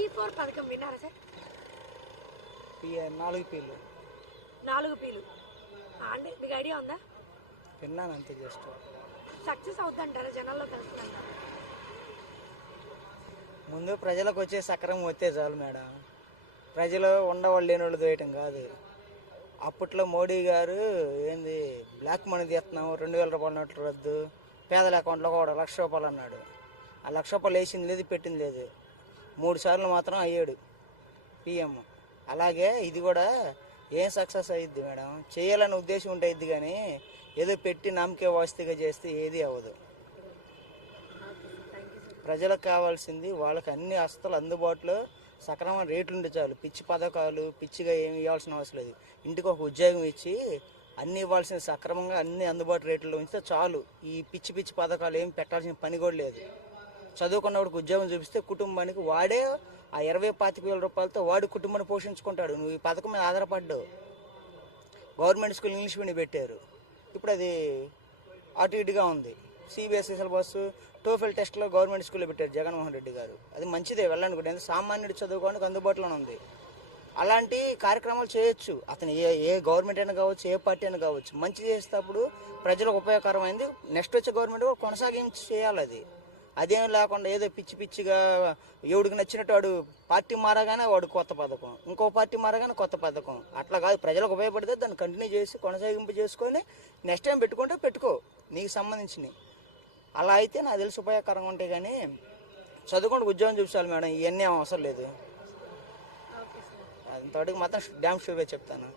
P4 పథకం విన్నారా sir? 4 peel 4 peel అంటే మీకు ఐడియా ఉందా? విన్నాను అంతే. జస్ట్ సక్సెస్ అవుతుంటారా? జనాల్లో కలుస్తుంటారా? ముందు ప్రజలకు వచ్చే సక్రమం వస్తే చాలు మేడం. ప్రజలు ఉండవాళ్ళు లేని వాళ్ళు వేయటం కాదు. అప్పట్లో మోడీ గారు ఏంది బ్లాక్ మనీ తీస్తున్నాం, 2000 రూపాయల నోట్లు రద్దు, పేదల అకౌంట్లో కూడా ₹1,00,000 అన్నాడు. ఆ ₹1,00,000 వేసింది లేదు, పెట్టింది లేదు. 3 సార్లు మాత్రం అయ్యాడు పిఎం. అలాగే ఇది కూడా ఏం సక్సెస్ అయ్యిద్ది మేడం? చేయాలని ఉద్దేశం ఉంటే అయ్యిద్ది, కానీ ఏదో పెట్టి నమ్మకే వాస్తవిగా చేస్తే ఏది అవ్వదు. ప్రజలకు కావాల్సింది వాళ్ళకి అన్ని వస్తువులు అందుబాటులో సక్రమమైన రేట్లు ఉంటే చాలు. పిచ్చి పథకాలు పిచ్చిగా ఏమి ఇవ్వాల్సిన అవసరం లేదు. ఇంటికి ఒక ఉద్యోగం ఇచ్చి అన్ని ఇవ్వాల్సిన సక్రమంగా అన్ని అందుబాటు రేట్లలో ఉంచితే చాలు. ఈ పిచ్చి పిచ్చి పథకాలు ఏమి పెట్టాల్సిన పని కూడా లేదు. చదువుకున్నవాడికి ఉద్యోగం చూపిస్తే కుటుంబానికి వాడే ఆ 20-25 వేల రూపాయలతో వాడి కుటుంబాన్ని పోషించుకుంటాడు. నువ్వు ఈ పథకం మీద ఆధారపడ్డావు. గవర్నమెంట్ స్కూల్ ఇంగ్లీష్ మీడియం పెట్టారు, ఇప్పుడు అది అటు ఇటుగా ఉంది. సిబిఎస్ఈ సిలబస్, టోఫెల్ టెస్ట్లో గవర్నమెంట్ స్కూల్లో పెట్టారు జగన్మోహన్ రెడ్డి గారు. అది మంచిదే, వెళ్ళండి కూడా. ఎందుకంటే సామాన్యుడు చదువుకోవడానికి అందుబాటులోనే ఉంది. అలాంటి కార్యక్రమాలు చేయొచ్చు. అతను ఏ గవర్నమెంట్ అయినా కావచ్చు, ఏ పార్టీ అయినా కావచ్చు. మంచి చేసేటప్పుడు ప్రజలకు ఉపయోగకరమైంది నెక్స్ట్ వచ్చే గవర్నమెంట్ కూడా కొనసాగించి చేయాలి. అదేం లేకుండా ఏదో పిచ్చి పిచ్చిగా ఎవడికి నచ్చినట్టు వాడు పార్టీ మారగానే వాడు కొత్త పథకం, ఇంకో పార్టీ మారగానే కొత్త పథకం. అట్లా కాదు. ప్రజలకు ఉపయోగపడితే దాన్ని కంటిన్యూ చేసి కొనసాగింపు చేసుకొని నెక్స్ట్ టైం పెట్టుకుంటే పెట్టుకో నీకు సంబంధించినవి. అలా అయితే నాకు తెలిసి ఉపయోగకరంగా ఉంటాయి. కానీ చదువుకుంటూ ఉద్యోగం చూపించాలి మేడం, ఇవన్నీ ఏం అవసరం లేదు. అంతటికి మాత్రం డ్యామ్ షూర్గా చెప్తాను.